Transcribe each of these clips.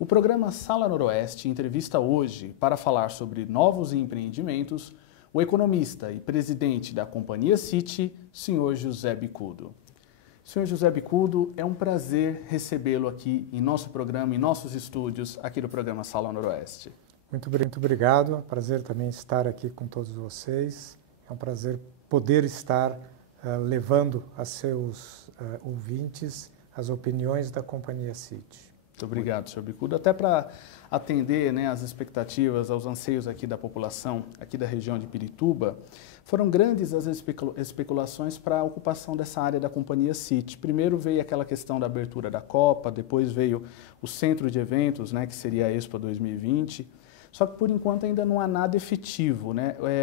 O programa Sala Noroeste entrevista hoje, para falar sobre novos empreendimentos, o economista e presidente da Companhia City, senhor José Bicudo. Senhor José Bicudo, é um prazer recebê-lo aqui em nosso programa, em nossos estúdios, aqui do programa Sala Noroeste. Muito obrigado, é um prazer também estar aqui com todos vocês. É um prazer poder estar levando a seus ouvintes as opiniões da Companhia City. Muito obrigado, senhor Bicudo. Até para atender, às expectativas, aos anseios aqui da população, aqui da região de Pirituba, foram grandes as especulações para a ocupação dessa área da Companhia City. Primeiro veio aquela questão da abertura da Copa, depois veio o centro de eventos, que seria a Expo 2020. Só que, por enquanto, ainda não há nada efetivo,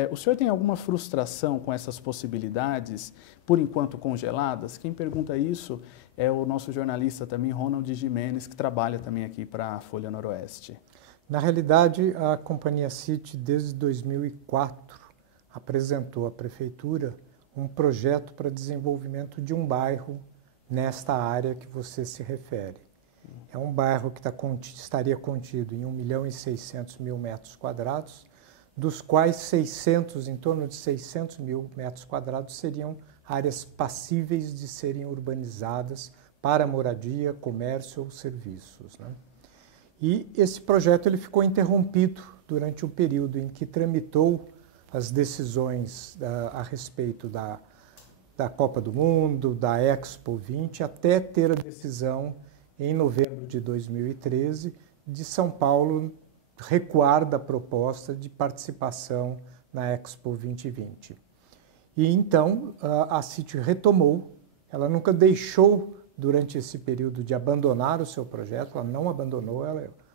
O senhor tem alguma frustração com essas possibilidades, por enquanto congeladas? Quem pergunta isso é o nosso jornalista também, Ronald Jimenez, que trabalha também aqui para a Folha Noroeste. Na realidade, a Companhia City, desde 2004, apresentou à Prefeitura um projeto para desenvolvimento de um bairro nesta área que você se refere. É um bairro que estaria contido em 1.600.000 metros quadrados, dos quais em torno de 600 mil metros quadrados seriam áreas passíveis de serem urbanizadas para moradia, comércio ou serviços. E esse projeto ele ficou interrompido durante o período em que tramitou as decisões a respeito da Copa do Mundo, da Expo 20, até ter a decisão em novembro de 2013 de São Paulo recuar da proposta de participação na Expo 2020. E então a City retomou, ela nunca deixou durante esse período de abandonar o seu projeto, ela não abandonou,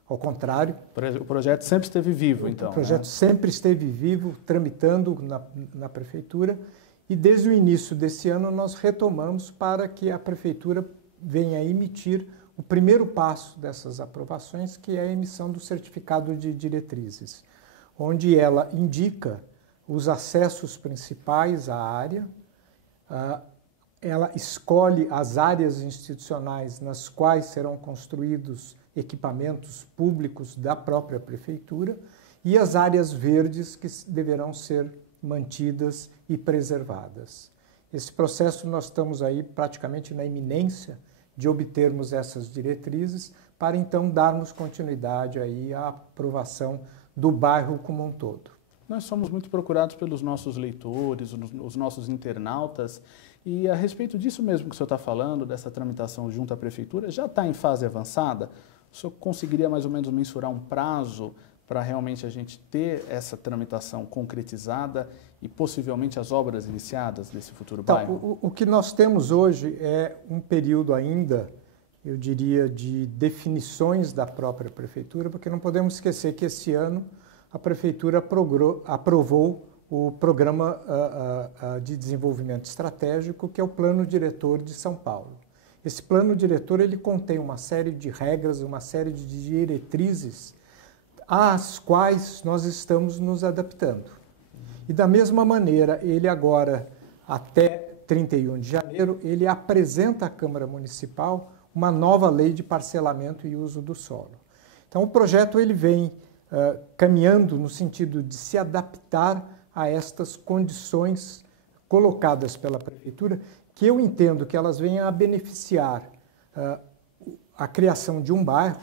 ao contrário. O projeto sempre esteve vivo, então. O projeto sempre esteve vivo, tramitando na Prefeitura, e desde o início desse ano nós retomamos para que a Prefeitura venha emitir o primeiro passo dessas aprovações, que é a emissão do certificado de diretrizes, onde ela indica os acessos principais à área, ela escolhe as áreas institucionais nas quais serão construídos equipamentos públicos da própria Prefeitura e as áreas verdes que deverão ser mantidas e preservadas. Esse processo nós estamos aí praticamente na iminência de obtermos essas diretrizes para então darmos continuidade aí à aprovação do bairro como um todo. Nós somos muito procurados pelos nossos leitores, os nossos internautas, e a respeito disso mesmo que o senhor está falando, dessa tramitação junto à Prefeitura, já está em fase avançada? O senhor conseguiria mais ou menos mensurar um prazo para realmente a gente ter essa tramitação concretizada e possivelmente as obras iniciadas desse futuro bairro? O que nós temos hoje é um período ainda, eu diria, de definições da própria Prefeitura, porque não podemos esquecer que esse ano a Prefeitura aprovou o Programa de Desenvolvimento Estratégico, que é o Plano Diretor de São Paulo. Esse Plano Diretor ele contém uma série de regras, uma série de diretrizes às quais nós estamos nos adaptando. E da mesma maneira, ele agora, até 31 de janeiro, ele apresenta à Câmara Municipal uma nova lei de parcelamento e uso do solo. Então, o projeto ele vem caminhando no sentido de se adaptar a estas condições colocadas pela Prefeitura, que eu entendo que elas venham a beneficiar a criação de um bairro,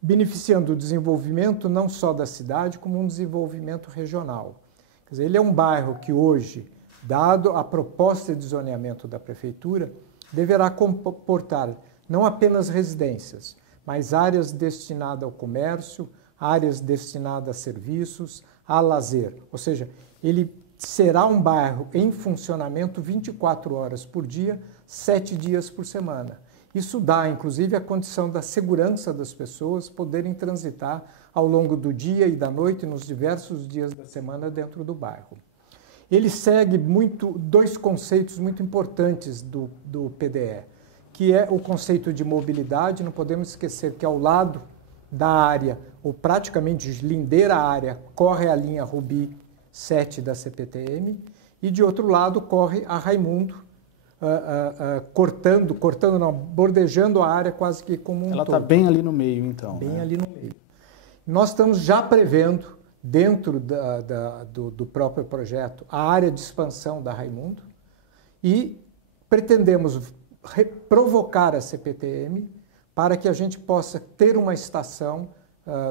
beneficiando o desenvolvimento não só da cidade, como um desenvolvimento regional. Quer dizer, ele é um bairro que hoje, dado a proposta de zoneamento da Prefeitura, deverá comportar não apenas residências, mas áreas destinadas ao comércio, áreas destinadas a serviços, a lazer. Ou seja, ele será um bairro em funcionamento 24 horas por dia, 7 dias por semana. Isso dá, inclusive, a condição da segurança das pessoas poderem transitar ao longo do dia e da noite, nos diversos dias da semana dentro do bairro. Ele segue dois conceitos muito importantes do PDE, que é o conceito de mobilidade. Não podemos esquecer que ao lado da área, ou praticamente lindeira a área, corre a linha Rubi 7 da CPTM, e de outro lado corre a Raimundo, cortando não, bordejando a área quase que como um todo. Ela está bem ali no meio, então. Bem né? ali no meio. Nós estamos já prevendo, dentro do próprio projeto, a área de expansão da Raimundo e pretendemos provocar a CPTM para que a gente possa ter uma estação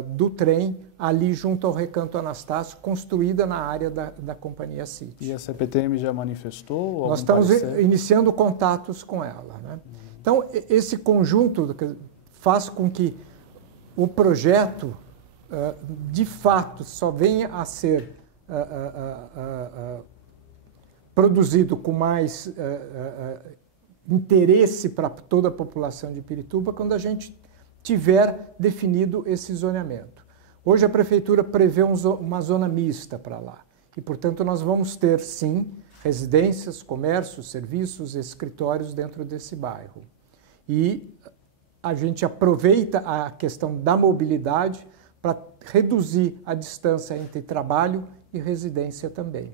do trem ali junto ao Recanto Anastácio, construída na área da Companhia City. E a CPTM já manifestou? Nós estamos iniciando contatos com ela. Né? Então, esse conjunto faz com que o projeto, de fato, só venha a ser produzido com mais interesse para toda a população de Pirituba quando a gente tiver definido esse zoneamento. Hoje a Prefeitura prevê uma zona mista para lá e, portanto, nós vamos ter, sim, residências, comércios, serviços, escritórios dentro desse bairro. E a gente aproveita a questão da mobilidade para reduzir a distância entre trabalho e residência também.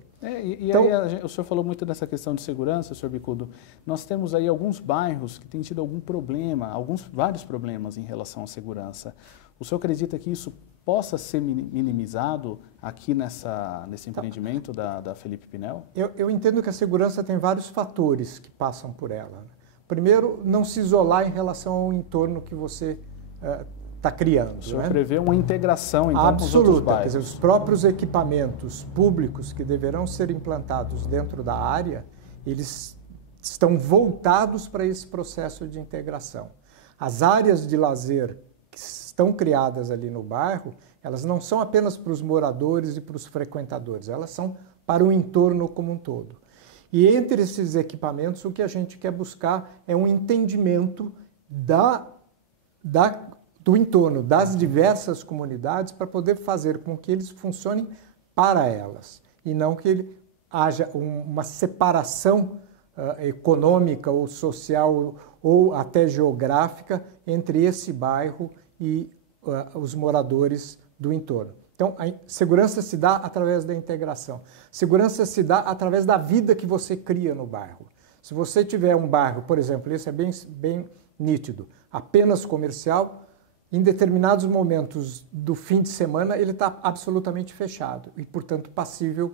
Então, aí o senhor falou muito dessa questão de segurança, senhor Bicudo. Nós temos aí alguns bairros que têm tido algum problema, vários problemas em relação à segurança. O senhor acredita que isso possa ser minimizado aqui nesse empreendimento da Felipe Pinel? Eu entendo que a segurança tem vários fatores que passam por ela. Primeiro, não se isolar em relação ao entorno que você está criando. O senhor prevê uma integração, então, absoluta, com os outros bairros? Quer dizer, os próprios equipamentos públicos que deverão ser implantados dentro da área, eles estão voltados para esse processo de integração. As áreas de lazer que estão criadas ali no bairro, elas não são apenas para os moradores e para os frequentadores, elas são para o entorno como um todo. E entre esses equipamentos, o que a gente quer buscar é um entendimento do entorno, das diversas comunidades, para poder fazer com que eles funcionem para elas, e não que haja uma separação econômica ou social ou até geográfica entre esse bairro e os moradores do entorno. Então, a segurança se dá através da integração. Segurança se dá através da vida que você cria no bairro. Se você tiver um bairro, por exemplo, esse é bem nítido, apenas comercial, em determinados momentos do fim de semana ele está absolutamente fechado e, portanto, passível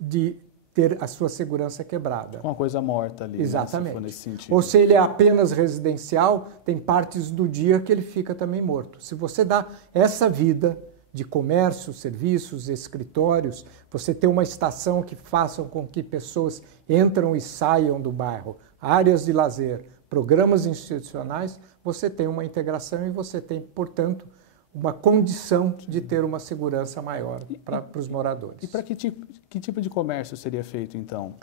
de ter a sua segurança quebrada. Com uma coisa morta ali. Exatamente. Né, se for nesse sentido. Ou se ele é apenas residencial, tem partes do dia que ele fica também morto. Se você dá essa vida de comércio, serviços, escritórios, você tem uma estação que faça com que pessoas entram e saiam do bairro, áreas de lazer, programas institucionais, você tem uma integração e você tem, portanto, uma condição de ter uma segurança maior para os moradores. E para que tipo de comércio seria feito, então?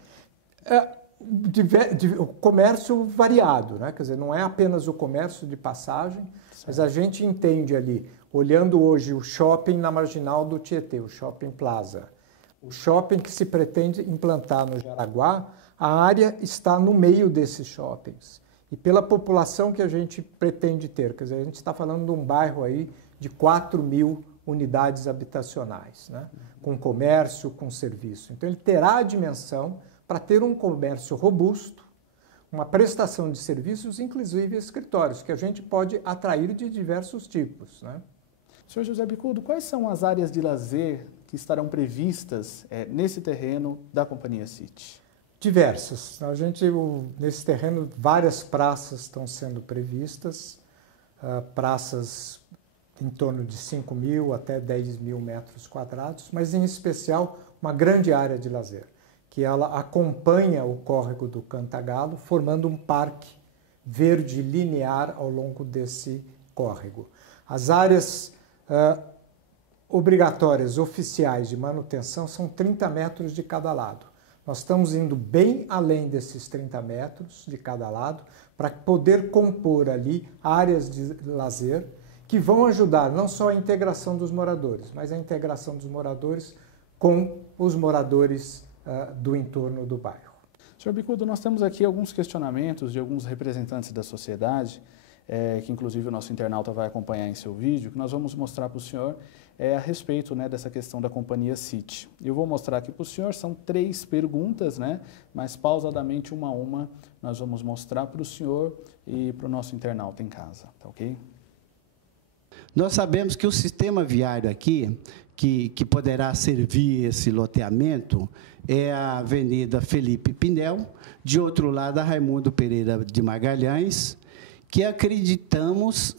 O comércio variado, né? Quer dizer, não é apenas o comércio de passagem, certo, mas a gente entende ali, olhando hoje o shopping na Marginal do Tietê, o Shopping Plaza, o shopping que se pretende implantar no Jaraguá, a área está no meio desses shoppings. E pela população que a gente pretende ter, quer dizer, a gente está falando de um bairro aí de 4.000 unidades habitacionais, né? Com comércio, com serviço. Então ele terá a dimensão para ter um comércio robusto, uma prestação de serviços, inclusive escritórios, que a gente pode atrair de diversos tipos, né? Senhor José Bicudo, quais são as áreas de lazer que estarão previstas nesse terreno da Companhia City? Diversas. Nesse terreno, várias praças estão sendo previstas, praças em torno de 5.000 até 10.000 metros quadrados, mas em especial uma grande área de lazer, que ela acompanha o córrego do Cantagalo, formando um parque verde linear ao longo desse córrego. As áreas obrigatórias oficiais de manutenção são 30 metros de cada lado. Nós estamos indo bem além desses 30 metros de cada lado para poder compor ali áreas de lazer que vão ajudar não só a integração dos moradores, mas a integração dos moradores com os moradores do entorno do bairro. Senhor Bicudo, nós temos aqui alguns questionamentos de alguns representantes da sociedade que inclusive o nosso internauta vai acompanhar em seu vídeo, que nós vamos mostrar para o senhor a respeito, né, dessa questão da companhia City. Eu vou mostrar aqui para o senhor, são 3 perguntas, né, mas pausadamente uma a uma nós vamos mostrar para o senhor e para o nosso internauta em casa, tá ok? Nós sabemos que o sistema viário aqui, que poderá servir esse loteamento, é a Avenida Felipe Pinel, de outro lado a Raimundo Pereira de Magalhães, que acreditamos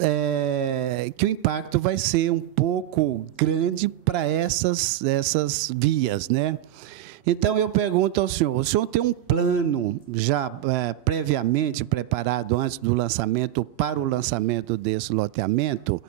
que o impacto vai ser um pouco grande para essas vias, né? Então, eu pergunto ao senhor, o senhor tem um plano já previamente preparado antes do lançamento, para o lançamento desse loteamento,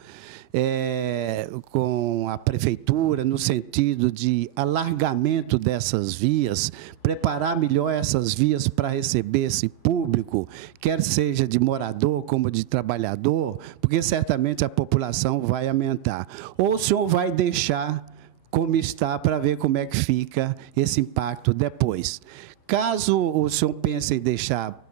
com a prefeitura, no sentido de alargamento dessas vias, preparar melhor essas vias para receber esse público, quer seja de morador como de trabalhador, porque certamente a população vai aumentar. Ou o senhor vai deixar como está para ver como é que fica esse impacto depois? Caso o senhor pense em deixar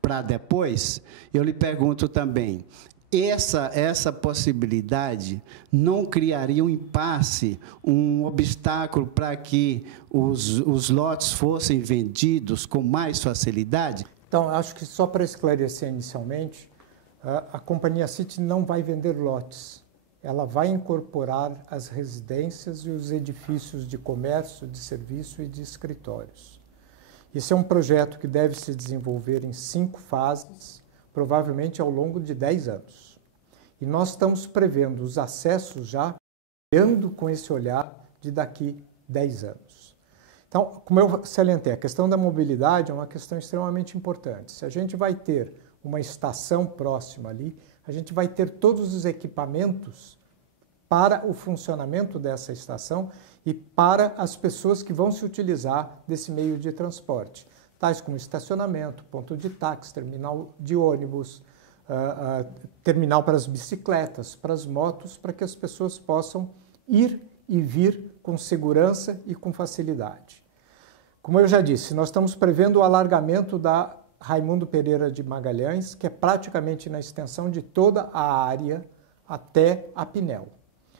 para depois, eu lhe pergunto também, essa possibilidade não criaria um impasse, um obstáculo para que os lotes fossem vendidos com mais facilidade? Então, acho que só para esclarecer inicialmente, a companhia City não vai vender lotes. Ela vai incorporar as residências e os edifícios de comércio, de serviço e de escritórios. Esse é um projeto que deve se desenvolver em 5 fases, provavelmente ao longo de 10 anos. E nós estamos prevendo os acessos já, olhando com esse olhar de daqui 10 anos. Então, como eu salientei, a questão da mobilidade é uma questão extremamente importante. Se a gente vai ter uma estação próxima ali, a gente vai ter todos os equipamentos para o funcionamento dessa estação e para as pessoas que vão se utilizar desse meio de transporte, tais como estacionamento, ponto de táxi, terminal de ônibus, terminal para as bicicletas, para as motos, para que as pessoas possam ir e vir com segurança e com facilidade. Como eu já disse, nós estamos prevendo o alargamento da Raimundo Pereira de Magalhães, que é praticamente na extensão de toda a área até a Pinel.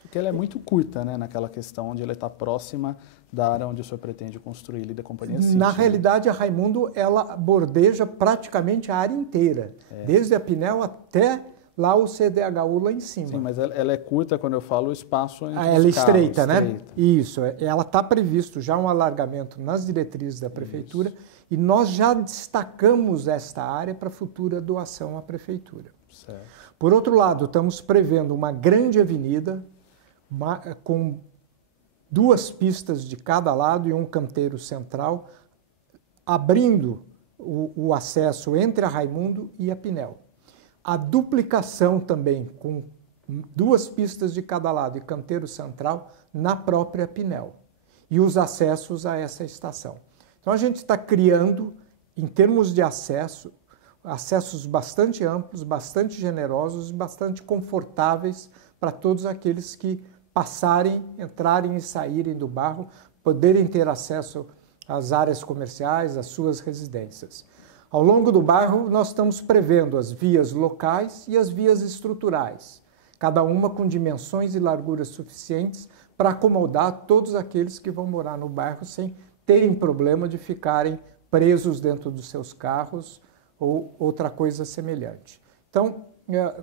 Porque ela é muito curta, né, naquela questão onde ela está próxima da área onde o senhor pretende construir ali da companhia City. Na realidade, a Raimundo, ela bordeja praticamente a área inteira, desde a Pinel até lá o CDHU lá em cima. Sim, mas ela é curta quando eu falo o espaço entre ela é estreita, carros, né? Isso, ela está previsto já um alargamento nas diretrizes da prefeitura. Isso. E nós já destacamos esta área para futura doação à prefeitura. Certo. Por outro lado, estamos prevendo uma grande avenida com 2 pistas de cada lado e um canteiro central, abrindo o acesso entre a Raimundo e a Pinel. A duplicação também, com 2 pistas de cada lado e canteiro central na própria Pinel. E os acessos a essa estação. Então, a gente está criando, em termos de acesso, acessos bastante amplos, bastante generosos e bastante confortáveis para todos aqueles que passarem, entrarem e saírem do bairro, poderem ter acesso às áreas comerciais, às suas residências. Ao longo do bairro, nós estamos prevendo as vias locais e as vias estruturais, cada uma com dimensões e larguras suficientes para acomodar todos aqueles que vão morar no bairro sem terem problema de ficarem presos dentro dos seus carros ou outra coisa semelhante. Então,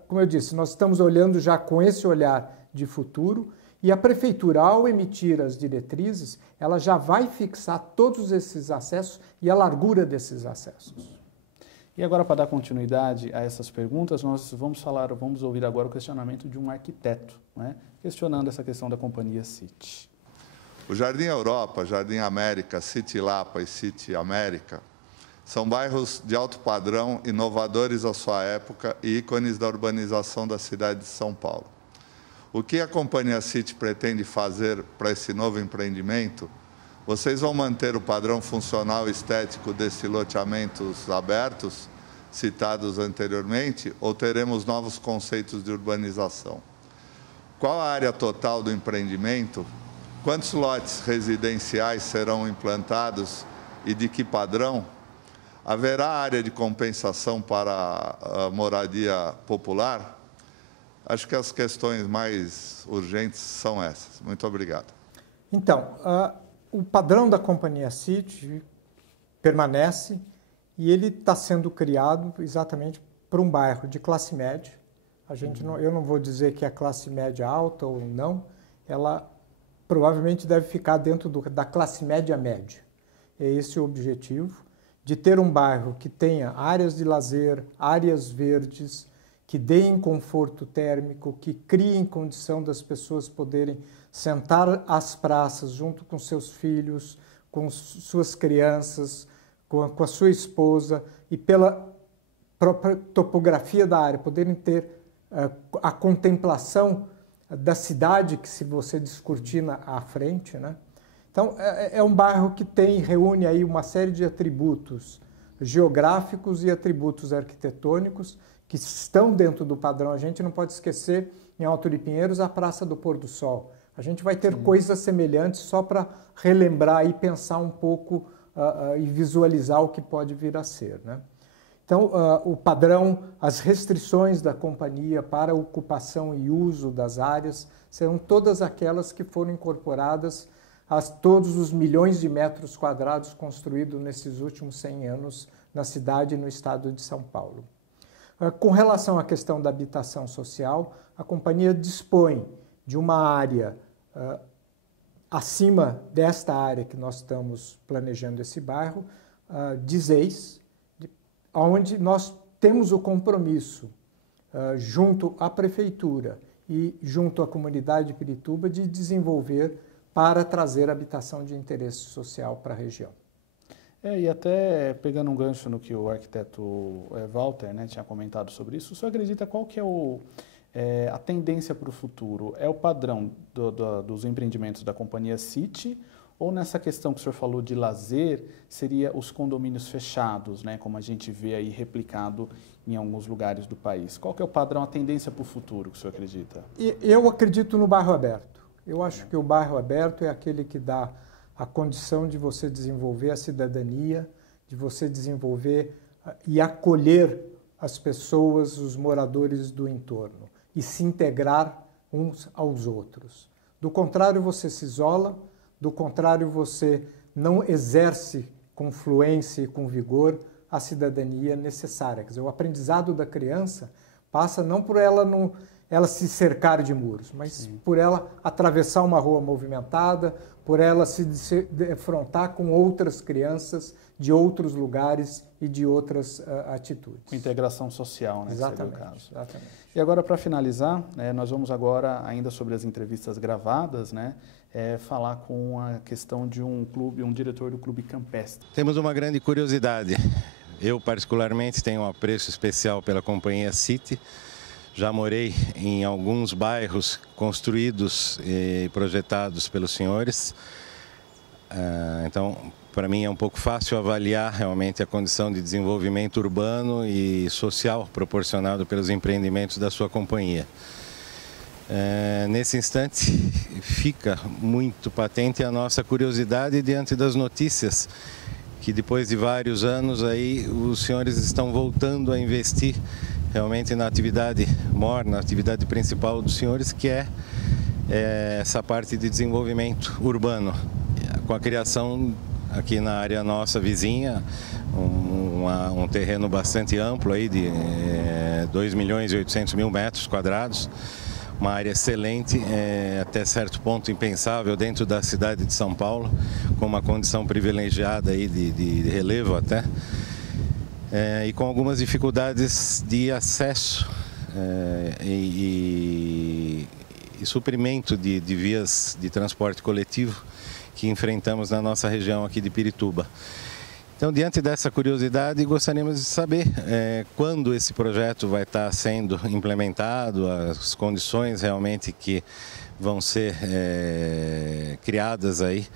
como eu disse, nós estamos olhando já com esse olhar de futuro e a prefeitura, ao emitir as diretrizes, ela já vai fixar todos esses acessos e a largura desses acessos. E agora, para dar continuidade a essas perguntas, nós vamos ouvir agora o questionamento de um arquiteto, né, questionando essa questão da companhia City. O Jardim Europa, Jardim América, City Lapa e City América são bairros de alto padrão, inovadores à sua época e ícones da urbanização da cidade de São Paulo. O que a companhia City pretende fazer para esse novo empreendimento? Vocês vão manter o padrão funcional e estético desses loteamentos abertos, citados anteriormente, ou teremos novos conceitos de urbanização? Qual a área total do empreendimento? Quantos lotes residenciais serão implantados e de que padrão? Haverá área de compensação para a moradia popular? Acho que as questões mais urgentes são essas. Muito obrigado. Então, o padrão da Companhia City permanece e ele está sendo criado exatamente para um bairro de classe média. Eu não vou dizer que é classe média alta ou não, ela provavelmente deve ficar dentro da classe média-média. É esse o objetivo, de ter um bairro que tenha áreas de lazer, áreas verdes, que deem conforto térmico, que criem condição das pessoas poderem sentar às praças junto com seus filhos, com suas crianças, com a sua esposa e pela própria topografia da área, poderem ter a contemplação da cidade que se você descortina à frente, né? Então, é um bairro que reúne aí uma série de atributos geográficos e atributos arquitetônicos que estão dentro do padrão. A gente não pode esquecer, em Alto de Pinheiros, a Praça do Pôr do Sol. A gente vai ter coisas semelhantes só para relembrar e pensar um pouco e visualizar o que pode vir a ser, né? Então, o padrão, as restrições da companhia para ocupação e uso das áreas serão todas aquelas que foram incorporadas a todos os milhões de metros quadrados construídos nesses últimos 100 anos na cidade e no estado de São Paulo. Com relação à questão da habitação social, a companhia dispõe de uma área acima desta área que nós estamos planejando esse bairro, de ZEIS, onde nós temos o compromisso, junto à prefeitura e junto à comunidade de Pirituba, de desenvolver para trazer habitação de interesse social para a região. E até pegando um gancho no que o arquiteto Walter, né, tinha comentado sobre isso, o senhor acredita qual que é a tendência para o futuro? É o padrão dos empreendimentos da Companhia City, ou nessa questão que o senhor falou de lazer, seria os condomínios fechados, né, como a gente vê aí replicado em alguns lugares do país? Qual que é o padrão, a tendência para o futuro que o senhor acredita? Eu acredito no bairro aberto. Eu acho que o bairro aberto é aquele que dá a condição de você desenvolver a cidadania, de você desenvolver e acolher as pessoas, os moradores do entorno, e se integrar uns aos outros. Do contrário, você se isola, do contrário, você não exerce com fluência e com vigor a cidadania necessária. Quer dizer, o aprendizado da criança passa não por ela se cercar de muros, mas por ela atravessar uma rua movimentada, por ela se defrontar com outras crianças de outros lugares e de outras atitudes. Com integração social, né? Exatamente, seria o caso. exatamente. E agora, para finalizar, nós vamos agora, ainda sobre as entrevistas gravadas, né, falar com a questão de um diretor do Clube Campestre. Temos uma grande curiosidade. Eu, particularmente, tenho um apreço especial pela Companhia City. Já morei em alguns bairros construídos e projetados pelos senhores. Então, para mim é um pouco fácil avaliar realmente a condição de desenvolvimento urbano e social proporcionado pelos empreendimentos da sua companhia. Nesse instante, fica muito patente a nossa curiosidade diante das notícias que depois de vários anos aí os senhores estão voltando a investir realmente na atividade maior, na atividade principal dos senhores, que é essa parte de desenvolvimento urbano, com a criação aqui na área nossa vizinha, um terreno bastante amplo aí de 2.800.000 metros quadrados, uma área excelente, até certo ponto impensável dentro da cidade de São Paulo, com uma condição privilegiada aí de relevo até. E com algumas dificuldades de acesso e suprimento de vias de transporte coletivo que enfrentamos na nossa região aqui de Pirituba. Então, diante dessa curiosidade, gostaríamos de saber quando esse projeto vai estar sendo implementado, as condições realmente que vão ser criadas aí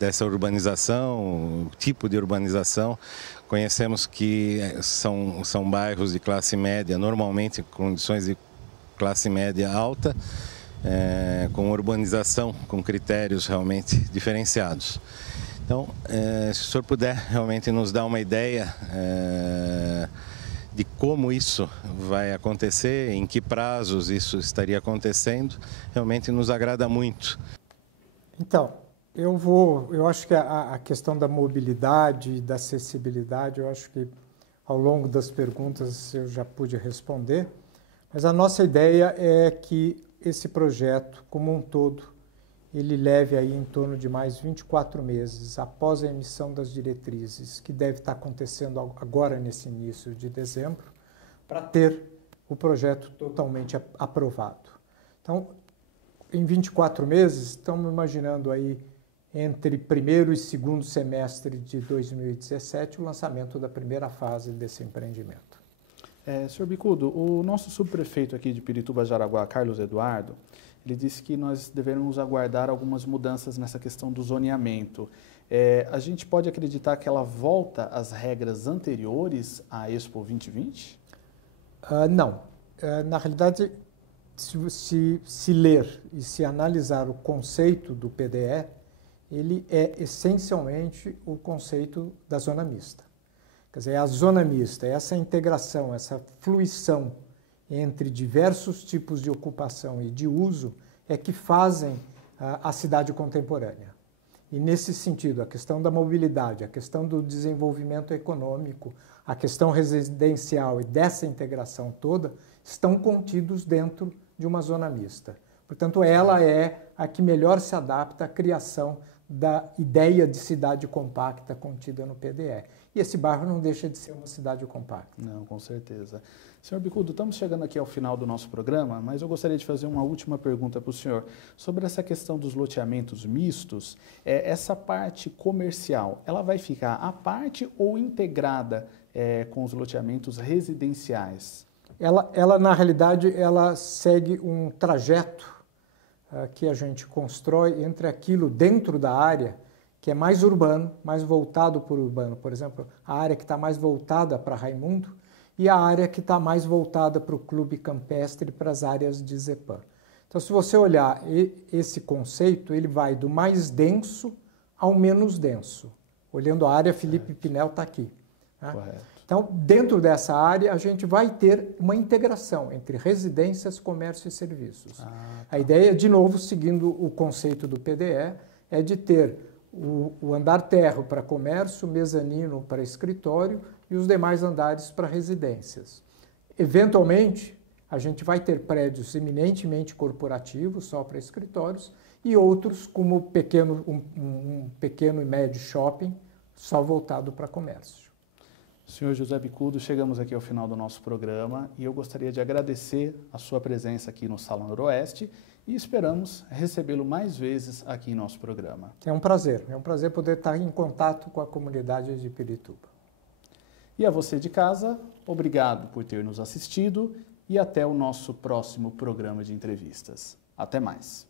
dessa urbanização, o tipo de urbanização. Conhecemos que são bairros de classe média, normalmente condições de classe média alta, com urbanização, com critérios realmente diferenciados. Então, se o senhor puder realmente nos dar uma ideia de como isso vai acontecer, em que prazos isso estaria acontecendo, realmente nos agrada muito. Então, eu acho que a questão da mobilidade, da acessibilidade, eu acho que ao longo das perguntas eu já pude responder, mas a nossa ideia é que esse projeto, como um todo, ele leve aí em torno de mais 24 meses após a emissão das diretrizes, que deve estar acontecendo agora nesse início de dezembro, para ter o projeto totalmente aprovado. Então, em 24 meses, estamos imaginando aí entre primeiro e segundo semestre de 2017 o lançamento da primeira fase desse empreendimento. Senhor Bicudo, o nosso subprefeito aqui de Pirituba, Jaraguá, Carlos Eduardo, ele disse que nós devemos aguardar algumas mudanças nessa questão do zoneamento. A gente pode acreditar que ela volta às regras anteriores à Expo 2020? Não. Na realidade, se ler e se analisar o conceito do PDE, ele é essencialmente o conceito da zona mista. Quer dizer, a zona mista, essa integração, essa fluição entre diversos tipos de ocupação e de uso é que fazem a cidade contemporânea. E nesse sentido, a questão da mobilidade, a questão do desenvolvimento econômico, a questão residencial e dessa integração toda estão contidos dentro de uma zona mista. Portanto, ela é a que melhor se adapta à criação da ideia de cidade compacta contida no PDE. E esse bairro não deixa de ser uma cidade compacta. Não, com certeza. Senhor Bicudo, estamos chegando aqui ao final do nosso programa, mas eu gostaria de fazer uma última pergunta para o senhor. Sobre essa questão dos loteamentos mistos, essa parte comercial, ela vai ficar à parte ou integrada com os loteamentos residenciais? Ela, na realidade, ela segue um trajeto que a gente constrói entre aquilo dentro da área que é mais urbano, mais voltado para o urbano. Por exemplo, a área que está mais voltada para Raimundo e a área que está mais voltada para o clube campestre, para as áreas de Zepan. Então, se você olhar esse conceito, ele vai do mais denso ao menos denso. Olhando a área, Felipe Pinel está aqui. Né? Correto. Então, dentro dessa área, a gente vai ter uma integração entre residências, comércio e serviços. A ideia, de novo, seguindo o conceito do PDE, é de ter o andar térreo para comércio, o mezanino para escritório e os demais andares para residências. Eventualmente, a gente vai ter prédios eminentemente corporativos, só para escritórios, e outros como um pequeno e médio shopping, só voltado para comércio. Senhor José Bicudo, chegamos aqui ao final do nosso programa e eu gostaria de agradecer a sua presença aqui no Sala Noroeste e esperamos recebê-lo mais vezes aqui em nosso programa. É um prazer poder estar em contato com a comunidade de Pirituba. E a você de casa, obrigado por ter nos assistido e até o nosso próximo programa de entrevistas. Até mais.